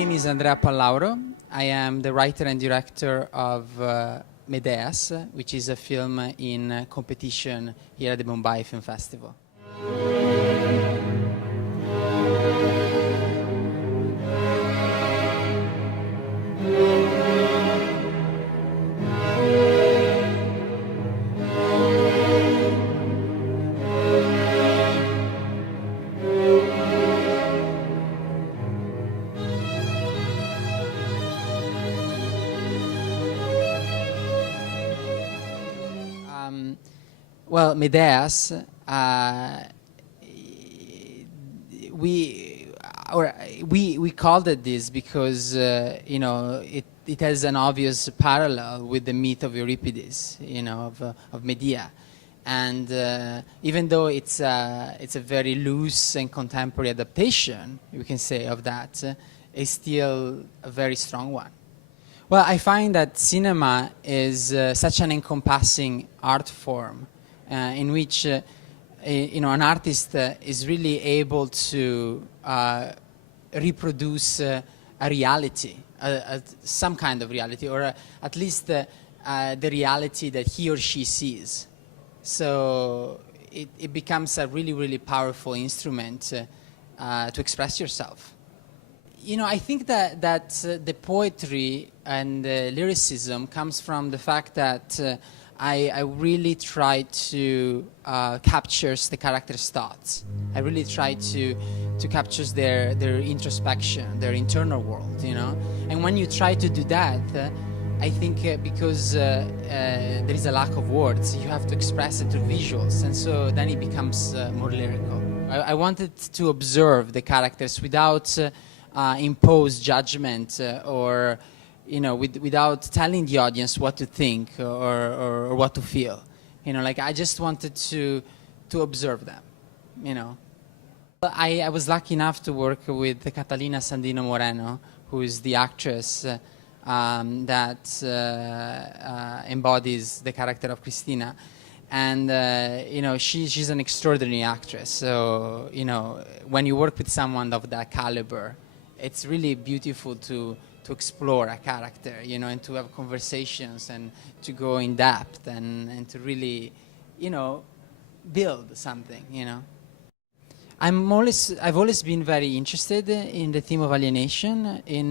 name is Andrea Pallorao. I am the writer and director of Medeas, which is a film in competition here at the Mumbai Film Festival. Well, Medeas, we called it this because you know it has an obvious parallel with the myth of Euripides, you know, of Medea, and even though it's a very loose and contemporary adaptation, we can say, of that, it's still a very strong one. Well, I find that cinema is such an encompassing art form in which you know, an artist is really able to reproduce a reality, some kind of reality, or at least the reality that he or she sees. So it becomes a really, really powerful instrument to express yourself. You know, I think that the poetry and the lyricism comes from the fact that I really try to capture the character's thoughts. I really try to capture their introspection, their internal world, you know. And when you try to do that, I think because there is a lack of words, you have to express it through visuals, and so then it becomes more lyrical. I wanted to observe the characters without impose judgment or, you know, without telling the audience what to think or what to feel. You know, like I just wanted to observe them, you know. I was lucky enough to work with Catalina Sandino Moreno, who is the actress that embodies the character of Cristina. And, you know, she's an extraordinary actress. So, you know, when you work with someone of that caliber, it's really beautiful to explore a character, you know, and to have conversations and to go in depth and to really, you know, build something, you know. I've always been very interested in the theme of alienation, you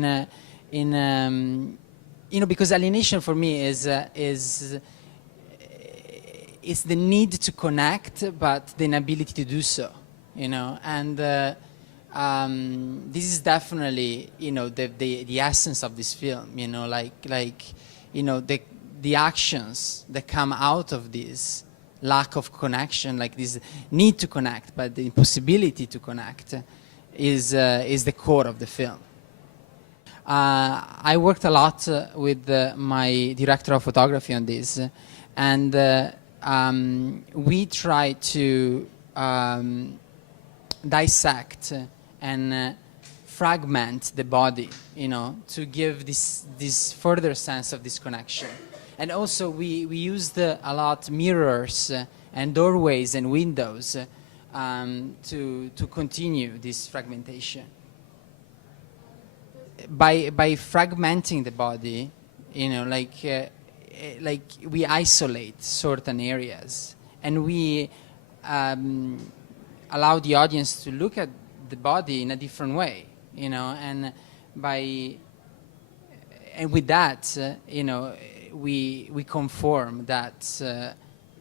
know, because alienation for me is the need to connect, but the inability to do so, you know, and this is definitely, you know, the essence of this film, you know, like you know, the actions that come out of this lack of connection, like this need to connect, but the impossibility to connect is the core of the film. I worked a lot with my director of photography on this, and we try to dissect and fragment the body, you know, to give this further sense of disconnection. And also we used a lot mirrors and doorways and windows to continue this fragmentation. By fragmenting the body, you know, like we isolate certain areas, and we allow the audience to look at the body in a different way, you know, and with that, you know, we conform that,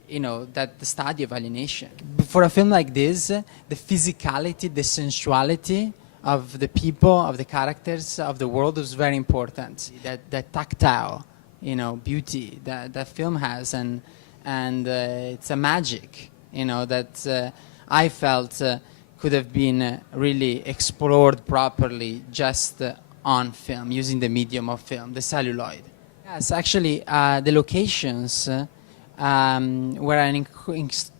you know, that the study of alienation. For a film like this, the physicality, the sensuality of the people, of the characters, of the world was very important. That tactile, you know, beauty that film has, and it's a magic, you know, that I felt could have been really explored properly just on film, using the medium of film, the celluloid. Yes, actually, the locations were an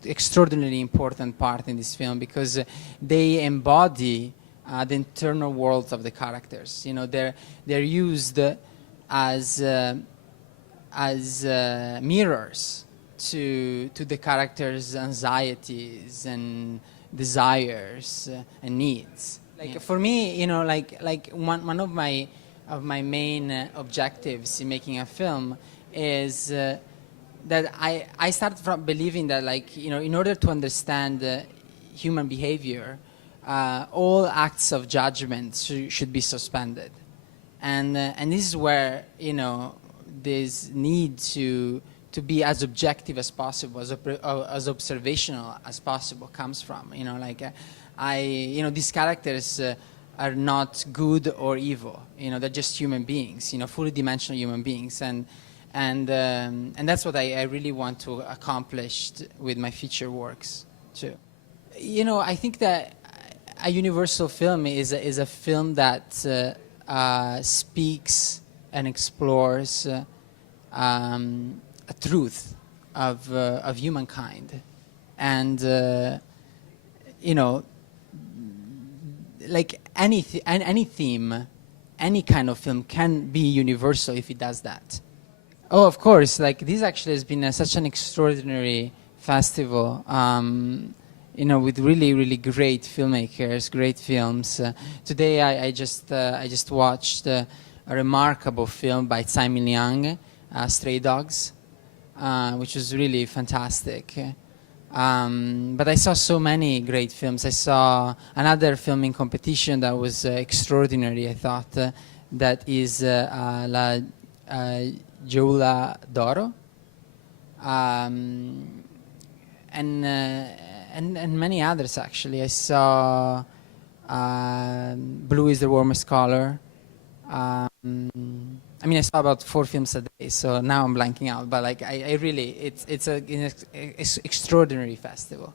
extraordinarily important part in this film because they embody the internal worlds of the characters. You know, they're used as mirrors to the characters' anxieties and desires and needs. Like for me, you know, like one of my main objectives in making a film is that I started from believing that, like, you know, in order to understand human behavior, all acts of judgment should be suspended, and this is where, you know, this need to be as objective as possible, as observational as possible comes from. You know, like you know, these characters are not good or evil. You know, they're just human beings. You know, fully dimensional human beings, and that's what I really want to accomplish with my feature works too. You know, I think that a universal film is a film that speaks and explores a truth of humankind, and you know, like any theme, any kind of film can be universal if it does that. Oh, of course. Like, this actually has been such an extraordinary festival. You know, with really, really great filmmakers, great films. Today, I just watched a remarkable film by Simon Liang, Stray Dogs, which was really fantastic. But I saw so many great films. I saw another filming competition that was extraordinary, I thought, that is La Giaula d'Oro, and many others, actually. I saw Blue is the Warmest Color. I mean, I saw about 4 films a day, so now I'm blanking out. But like, I really, it's an extraordinary festival.